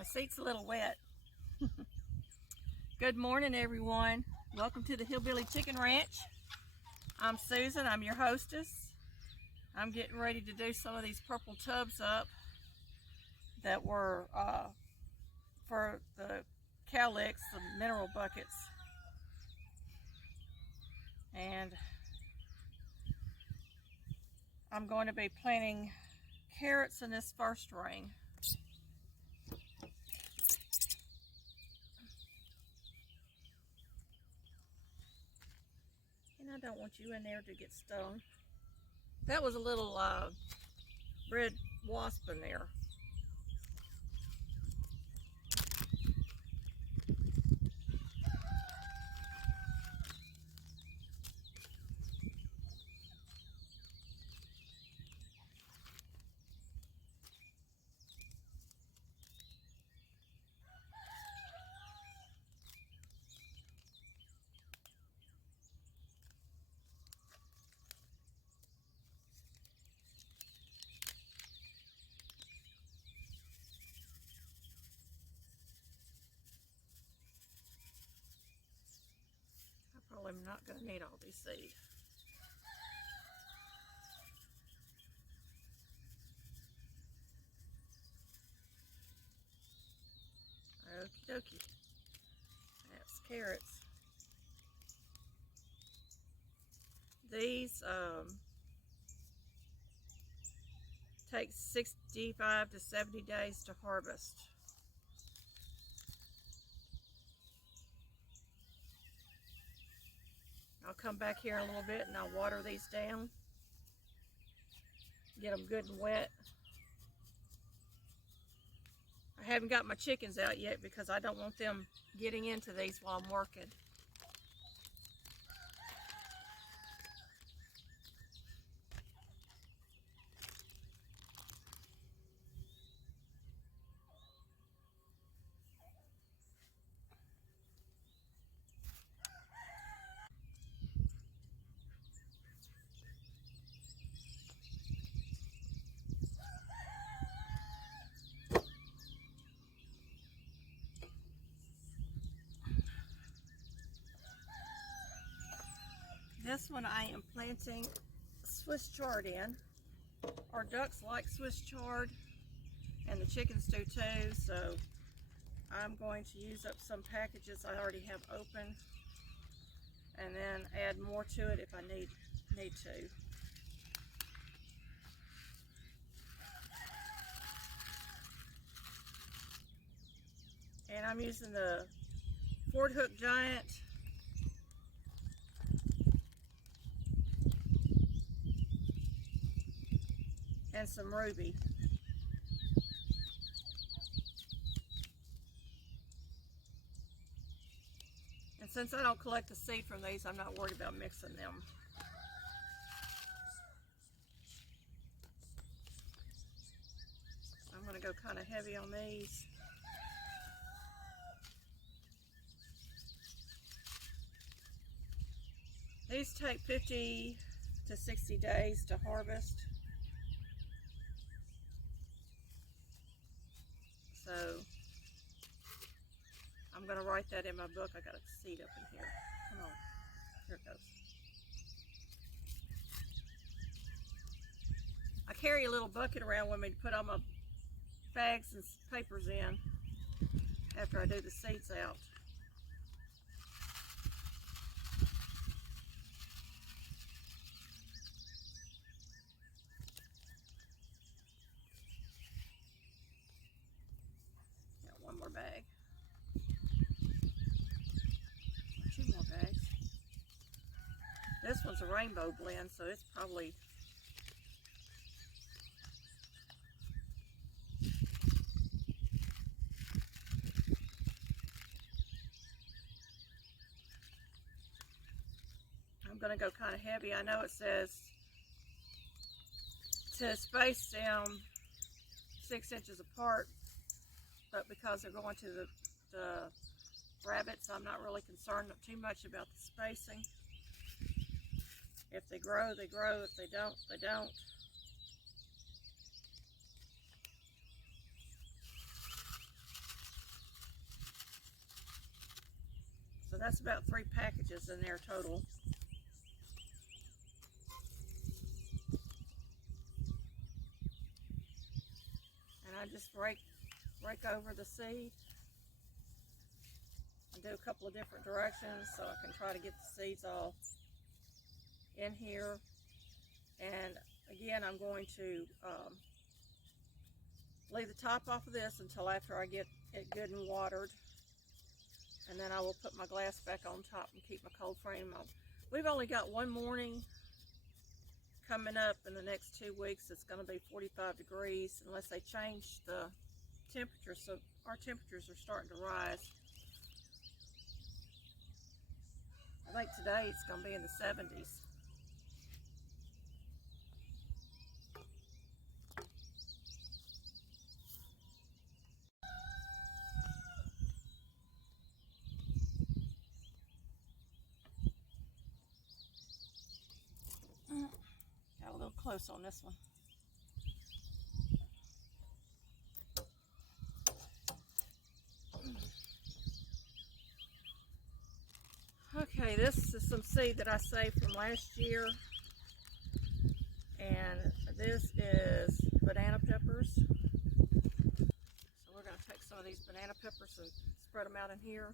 My seat's a little wet. Good morning, everyone. Welcome to the Hillbilly Chicken Ranch. I'm Susan. I'm your hostess. I'm getting ready to do some of these purple tubs up that were for the cowlicks, the mineral buckets. And I'm going to be planting carrots in this first ring. And I don't want you in there to get stung. That was a little red wasp in there. I probably am not going to need all these seeds. Okie dokie. That's carrots. These take 65 to 70 days to harvest. I'll come back here in a little bit and I'll water these down. Get them good and wet. I haven't got my chickens out yet because I don't want them getting into these while I'm working. This one I am planting Swiss chard in. Our ducks like Swiss chard and the chickens do too, so I'm going to use up some packages I already have open and then add more to it if I need to. And I'm using the Ford Hook Giant and some Ruby. And since I don't collect the seed from these, I'm not worried about mixing them. I'm going to go kind of heavy on these. These take 50 to 60 days to harvest. So I'm going to write that in my book. I got a seed up in here. Come on. Here it goes. I carry a little bucket around with me to put all my bags and papers in after I do the seeds out. Got one more bag. Two more bags. This one's a rainbow blend, so it's probably I'm going to go kind of heavy. I know it says to space them 6 inches apart, but because they're going to the rabbits, I'm not really concerned too much about the spacing. If they grow, they grow. If they don't, they don't. that's about 3 packages in there total. And I just rake over the seed and do a couple of different directions so I can try to get the seeds all in here. And again, I'm going to leave the top off of this until after I get it good and watered. And then I will put my glass back on top and keep my cold frame on. We've only got one morning coming up in the next 2 weeks. It's going to be 45 degrees unless they change the temperature. So our temperatures are starting to rise. I think today it's going to be in the 70s. Got a little close on this one. Okay, this is some seed that I saved from last year, and this is banana peppers. So we're going to take some of these banana peppers and spread them out in here.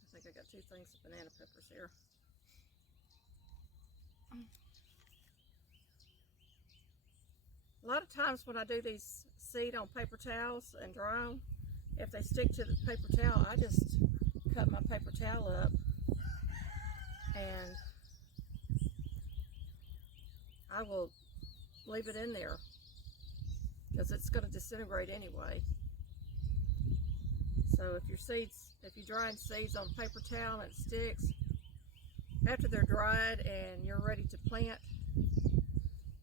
I think I got 2 things of banana peppers here. A lot of times when I do these seed on paper towels and dry them, if they stick to the paper towel, I just cut my paper towel up and I will leave it in there because it's going to disintegrate anyway. So if you're drying seeds on a paper towel and it sticks, after they're dried and you're ready to plant,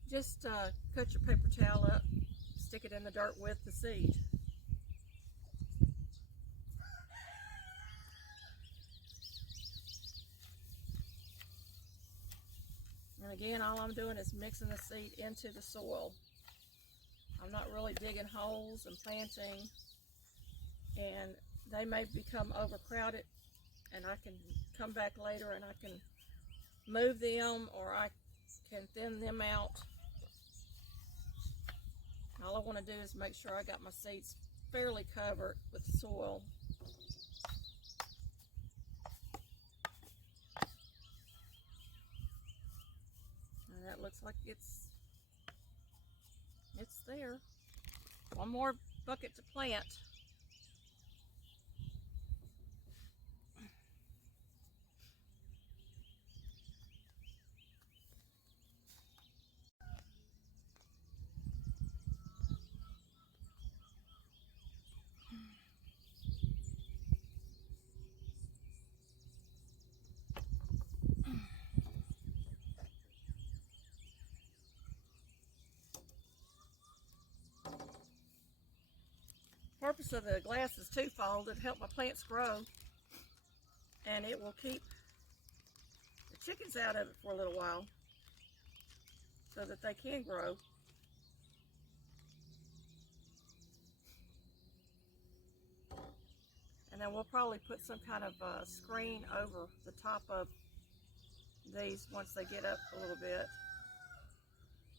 just cut your paper towel up, stick it in the dirt with the seed. And again, all I'm doing is mixing the seed into the soil. I'm not really digging holes and planting, and they may become overcrowded, and I can come back later and I can move them or I can thin them out. All I want to do is make sure I got my seeds fairly covered with soil. And that looks like it's there. One more bucket to plant. The purpose of the glass is twofold. It helps my plants grow, and it will keep the chickens out of it for a little while so that they can grow. And then we'll probably put some kind of screen over the top of these once they get up a little bit.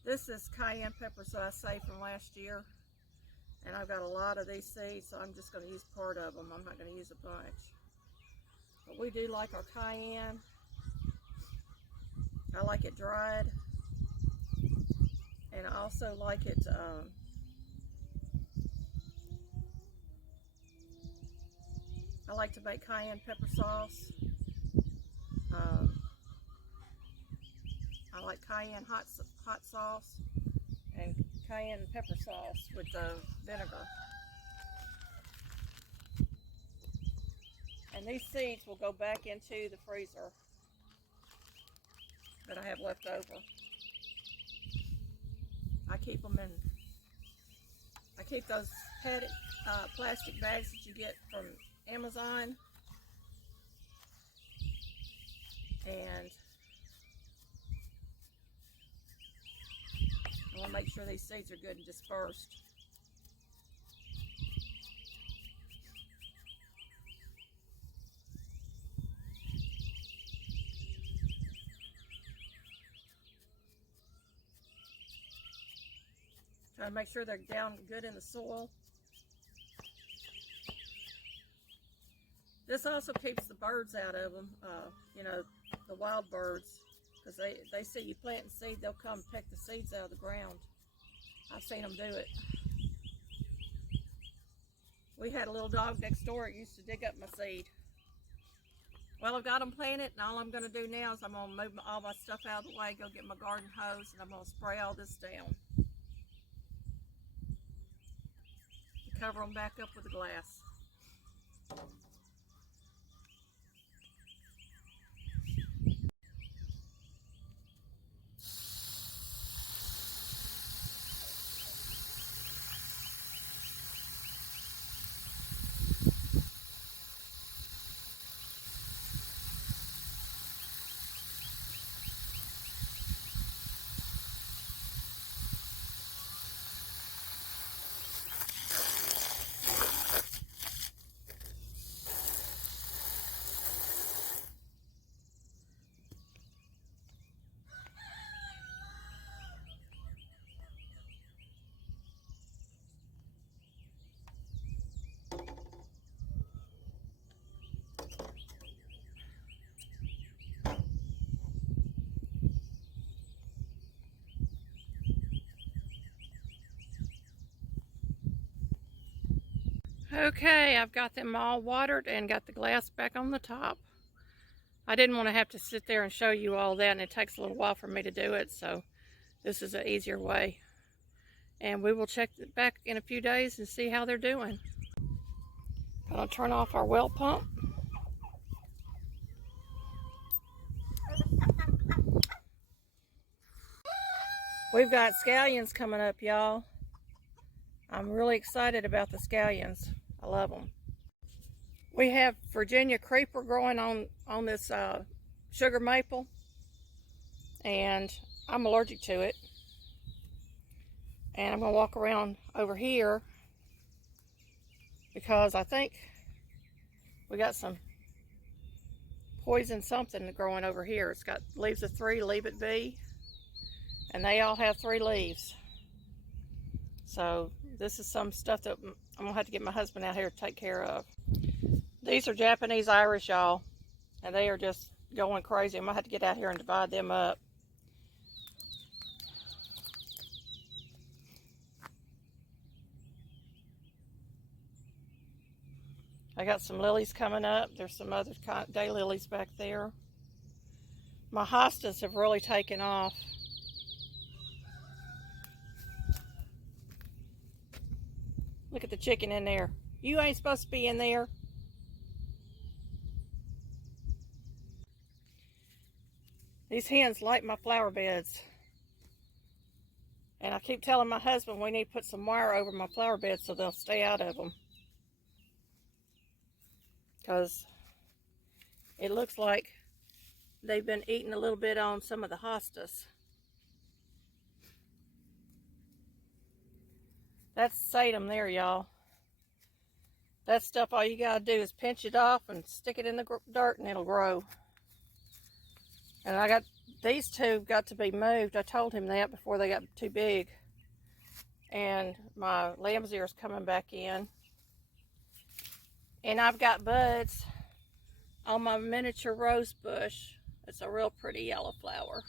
This is cayenne peppers that I saved from last year. And I've got a lot of these seeds, so I'm just going to use part of them. I'm not going to use a bunch. But we do like our cayenne. I like it dried. And I also like it I like to make cayenne pepper sauce. I like cayenne hot sauce and cayenne pepper sauce with vinegar. And these seeds will go back into the freezer that I have left over. I keep them in, I keep those padded plastic bags that you get from Amazon, and I want to make sure these seeds are good and dispersed. Trying to make sure they're down good in the soil. This also keeps the birds out of them, you know, the wild birds, because they see you planting seed, they'll come pick the seeds out of the ground. I've seen them do it. We had a little dog next door that used to dig up my seed. Well, I've got them planted, and all I'm going to do now is I'm going to move all my stuff out of the way, go get my garden hose, and I'm going to spray all this down. And cover them back up with the glass. Okay, I've got them all watered and got the glass back on the top. I didn't want to have to sit there and show you all that, and it takes a little while for me to do it, so this is an easier way. And we will check it back in a few days and see how they're doing. Gonna turn off our well pump. We've got scallions coming up, y'all. I'm really excited about the scallions. I love them. We have Virginia creeper growing on this sugar maple, and I'm allergic to it. And I'm going to walk around over here because I think we got some poison something growing over here. It's got leaves of 3, leave it be, and they all have 3 leaves. So this is some stuff that I'm going to have to get my husband out here to take care of. These are Japanese Irish, y'all, and they are just going crazy. I'm going to have to get out here and divide them up. I got some lilies coming up. There's some other daylilies back there. My hostas have really taken off. Look at the chicken in there. You ain't supposed to be in there. These hens like my flower beds. And I keep telling my husband we need to put some wire over my flower beds so they'll stay out of them. Because it looks like they've been eating a little bit on some of the hostas. That's sedum there, y'all. That stuff, all you gotta do is pinch it off and stick it in the dirt and it'll grow. And I got these 2 got to be moved. I told him that before they got too big. And my lamb's ear is coming back in. And I've got buds on my miniature rose bush. It's a real pretty yellow flower.